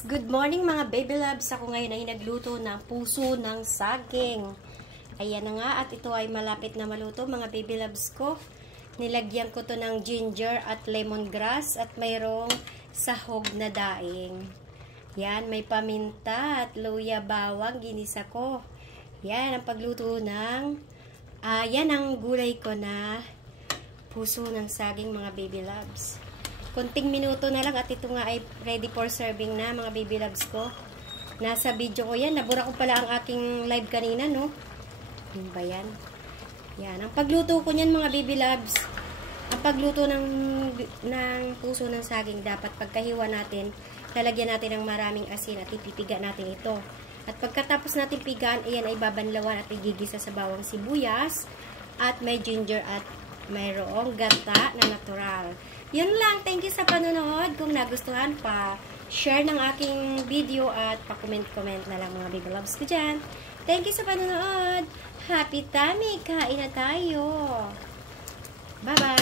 loves! Good morning mga baby loves! Ako ngayon ay nagluto ng puso ng saging. Ayan na nga, at ito ay malapit na maluto mga baby loves ko. Nilagyan ko to ng ginger at lemongrass at mayroong sahog na daing. Yan, may paminta at luya bawang ginisa ko. Yan ang pagluto ng yan ang gulay ko na puso ng saging mga baby loves. Kunting minuto na lang at ito nga ay ready for serving na mga baby loves ko. Nasa video ko yan. Nabura ko pala ang aking live kanina, no? Yun ba yan? Yan. Ang pagluto ko niyan mga baby loves, ang pagluto ng puso ng saging, dapat pagkahiwa natin, lalagyan natin ng maraming asin at ipipiga natin ito. At pagkatapos natin pigaan, ayan ay babanlawan at igigisa sa bawang sibuyas at may ginger at mayroong gata na natural. Yun lang. Thank you sa panonood. Kung nagustuhan pa, share ng aking video at pa-comment-comment na lang mga baby loves ko dyan. Thank you sa panonood. Happy tummy! Kain na tayo! Bye-bye!